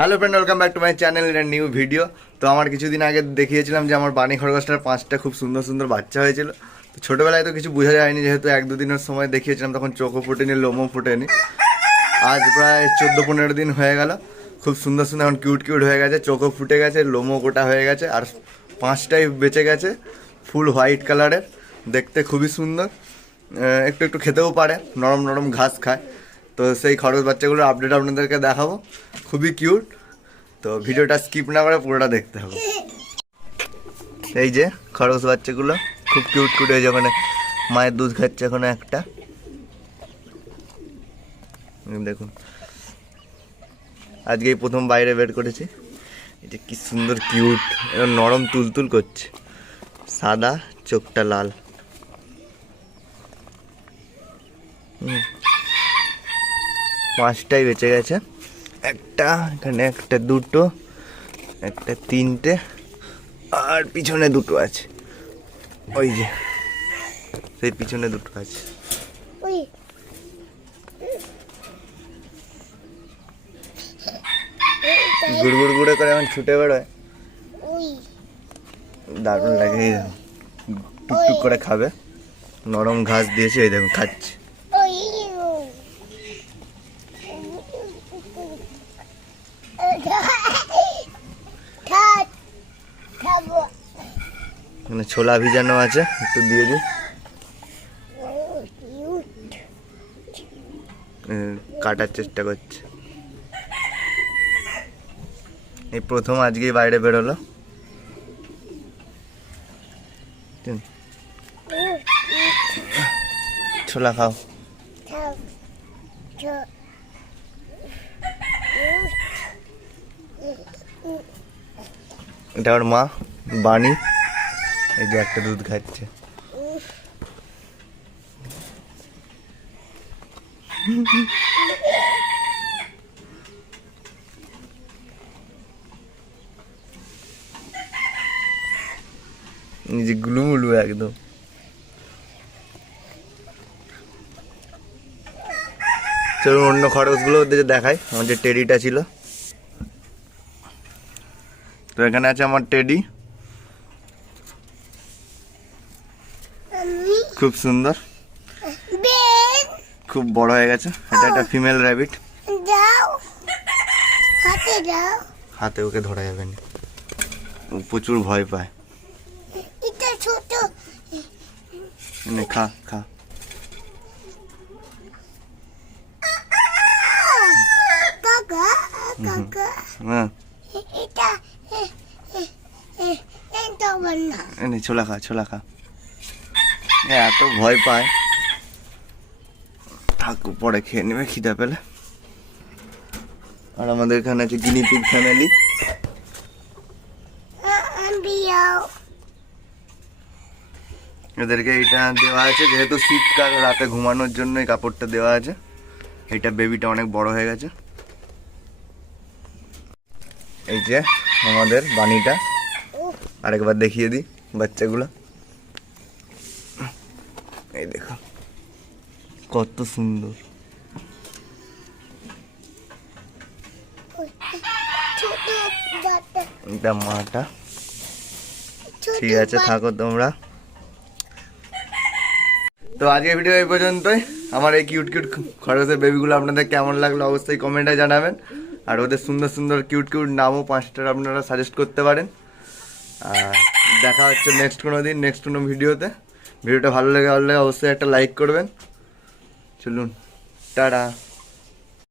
Hello friend, welcome back to my channel এর new video. তো আমার কিছুদিন আগে দেখিয়েছিলাম যে আমার বানি খরগোশটার 5টা খুব সুন্দর সুন্দর বাচ্চা হয়েছিল। তো ছোটোবেলায় তো কিছু বোঝা যায়নি, যেহেতু 1-2 দিনের সময় দেখিয়েছিলাম, তখন চোখও ফুটেনি, লোমও ফুটেনি। আজ প্রায় 14-15 দিন হয়ে গেল, খুব সুন্দর সুন্দর এখন কিউট কিউট হয়ে গেছে, চোখও ফুটে গেছে, লোমও গোটা হয়ে গেছে, আর 5টাই বেঁচে গেছে, ফুল হোয়াইট কালারের, দেখতে খুবই সুন্দর। একটু একটু খেতেও পারে, নরম নরম ঘাস খায়। তো সেই খরগোশ বাচ্চাগুলোর আপডেট আপনাদেরকে দেখাবো, খুবই কিউট। তো ভিডিওটা স্কিপ না করে পুরোটা দেখতে হবে। এই যে খরগোশ বাচ্চাগুলো খুব কিউট কিউট হয়েছে, ওখানে মায়ের দুধ খাচ্ছে এখন একটা, দেখুন। আজকেই প্রথম বাইরে বের করেছি। এটা কি সুন্দর কিউট, নরম তুলতুল করছে, সাদা, চোখটা লাল। পাঁচটাই বেঁচে গেছে, একটা এখানে, একটা দুটো, একটা তিনটে, আর পিছনে দুটো আছে, ওই যে সেই পিছনে দুটো আছে। গুড় গুড় গুড়ে করে এখন ছুটে বেরোয়, দারুণ লাগে। টুকটুক করে খাবে, নরম ঘাস দিয়েছে, এই দেখুন খাচ্ছে। মানে ছোলা ভিজানো আছে, একটু দিয়ে দিই, কাটার চেষ্টা করছে। এই প্রথম আজকেই বাইরে বেরোলো। ছোলা খাও। এটা ওর মা বানি, এই যে একটা দুধ খাচ্ছে। নিজে গুলুমুলু একদম। চলুন অন্য খরগোশগুলো ওদের দেখাই। আমার যে টেডিটা ছিল, তো এখানে আছে আমার টেডি, খুব সুন্দর, খুব বড় হয়ে গেছে। এটা একটা ফিমেল র্যাবিট। হাতে ওকে ধরা যাবে না, ও প্রচুর ভয় পায়। খা খা। ছোলা খা, ছোলা খা। এত ভয় পায়, থাকু পরে খেয়ে নেবে খিদা পেলে। আর আমাদের এখানে আছে গিনিপিগ ফ্যামিলি। এদেরকে এটা দেওয়া আছে, যেহেতু শীতকাল, রাতে ঘুমানোর জন্য এই কাপড়টা দেওয়া আছে। এটা বেবিটা অনেক বড় হয়ে গেছে। এই যে আমাদের বানিটা, আরেকবার দেখিয়ে দিই বাচ্চাগুলো, এই দেখো কত সুন্দর। এটা মাটা। ঠিক আছে, থাকো তোমরা। তো আজকের ভিডিও এই পর্যন্তই। আমার এই কিউট কিউট খরগোশের বেবিগুলো আপনাদের কেমন লাগলো অবশ্যই কমেন্টে জানাবেন। আর ওদের সুন্দর সুন্দর কিউট কিউট নামও 5টার আপনারা সাজেস্ট করতে পারেন। আর দেখা হচ্ছে নেক্সট কোনো দিন, নেক্সট কোনো ভিডিওতে। ভিডিওটা ভালো লেগে অবশ্যই একটা লাইক করবেন। চলুন, টাটা।